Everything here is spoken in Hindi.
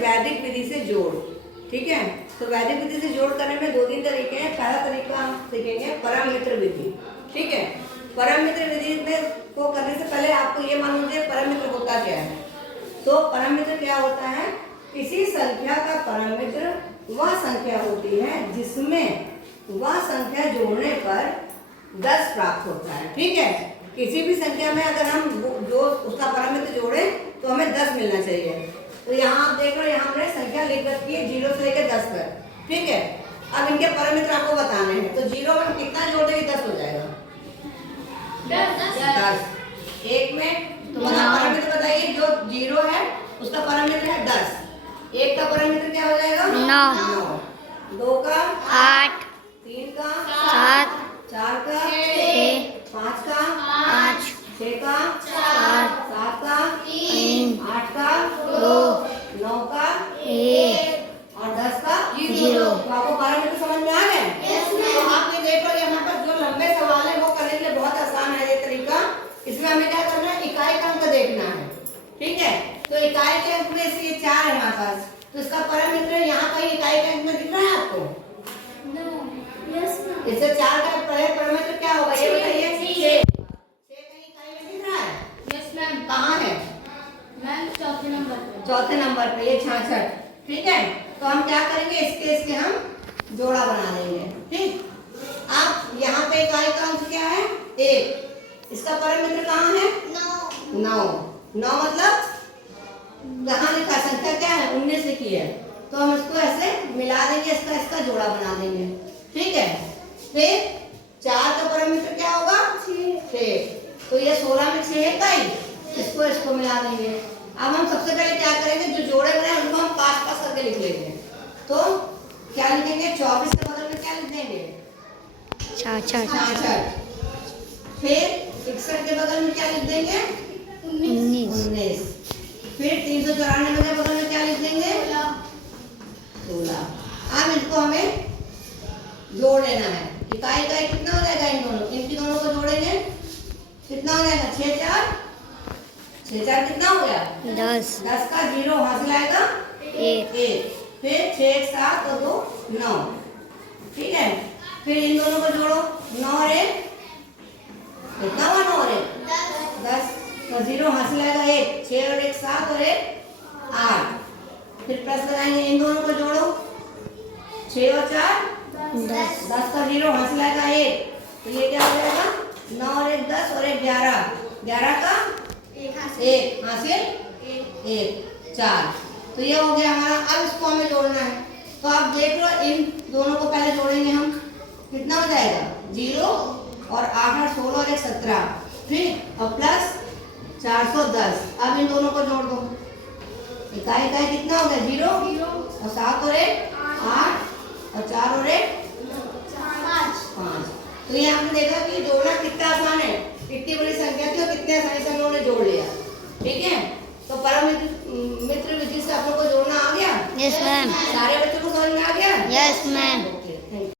वैदिक विधि से जोड़। ठीक है, तो वैदिक विधि से जोड़ करने में 2-3 तरीके हैं। पहला तरीका हम सीखेंगे परम मित्र विधि। ठीक है, परम मित्र विधि में को करने से पहले आपको ये मालूम है परम मित्र होता क्या है। तो परम मित्र क्या होता है, किसी संख्या का परम मित्र वह संख्या होती है जिसमें वह संख्या जोड़ने पर 10 प्राप्त होता है। ठीक है, किसी भी संख्या में अगर हम जो उसका परम मित्र जोड़े तो हमें 10 मिलना चाहिए। तो यहाँ आप देख रहे हो, यहाँ हमने संख्या लिख रखी है 0 से लेकर 10 तक। ठीक है, अब इनके परम मित्र आपको बताने हैं। तो 0 में कितना जोड़ देंगे, 10 हो जाएगा। 10। 1 में तुम्हारा परम मित्र बताइए, जो 0 है उसका परम मित्र है 10। 1 का परम मित्र क्या हो जाएगा, 9। 2 का 8। 3 का 7। 4 का 6। 5 का 5। 6 का 4। 7 का 3। 8 का 2। 9 का 1 और 10 का 0। तो आपको परम मित्र समझ में आ गए? तो आप ये देख लो, यहाँ पर जो लंबे सवाल है वो करने के लिए बहुत आसान है ये तरीका। इसमें हमें क्या करना है, इकाई का अंक देखना है। ठीक है, तो इकाई के अंक में से ये 4 है हमारे पास, तो इसका परम मित्र यहाँ कहीं इकाई के अंक में दिख रहा है आपको? इससे 4 का परम मित्र क्या होगा ये बताइए? 6 कहीं इकाई में दिख रहा है? Yes ma'am. कहाँ है? मैम चौथे नंबर पे। चौथे नंबर पे, ये 66। ठीक है, तो हम क्या करेंगे, इसके हम जोड़ा बना देंगे। ठीक, अब यहाँ पे इकाई का अंक क्या है? 1। इसका परम मित्र कहाँ है? 9। 9 मतलब कहाँ लिखा, संख्या क्या है? 19 लिखी है, तो हम इसको ऐसे मिला देंगे, इसका जोड़ा बना देंगे। ठीक है, फिर 4 का परम मित्र क्या होगा? 6। तो ये 16 में 6 इकाई, इसको मिला देंगे। अब हम सबसे पहले क्या करेंगे, जो जोड़े बनाए उनको हम पास करके लिख लेंगे। तो क्या लिखेंगे, 24 के बगल में क्या लिख देंगे? 66। फिर 61 के बगल में क्या लिख देंगे? 19। फिर 394 के बगल में क्या लिख देंगे? 16। अब इनको हमें जोड़ लेना है। इकाई कितना हो जाएगा, इनकी दोनों को जोड़ेंगे, कितना हो जाएगा? 6 4 कितना हो गया? 10। 10 का 0 हासिल आएगा 1। फिर 6 1 7 और 2 9। ठीक है, फिर इन दोनों को जोड़ो, 9 और 1 कितना हुआ? 9 और 1 10। तो 0 हासिल आएगा 1। 6 और 1 7 और 1 8। फिर प्लस लगाएंगे, इन दोनों को जोड़ो, 6 और 4 10। 10 का 0 हासिल आएगा 1। तो ये क्या हो जाएगा? 9 और 1 10 और 1 11। 11 का 1 हासिल 1 4। तो ये हो गया हमारा। अब इसको हमें जोड़ना है, तो आप देख लो, इन दोनों को पहले जोड़ेंगे हम, कितना हो जाएगा? 0 और 8 और 16 और 1 17। फिर और प्लस 410। अब इन दोनों को जोड़ दो, इकाई कितना हो गया? 0 और 7 और 1 8 और 4 और 1 5। तो ये आपने देखा कि जोड़ना कितना आसान है, कितनी बड़ी संख्या थी और कितने आसानी से हम लोगों ने जोड़ लिया। ठीक है, तो परम मित्र विधि से आप लोग को जोड़ना आ गया? Yes ma'am. सारे बच्चों को समझ में आ गया? Yes ma'am.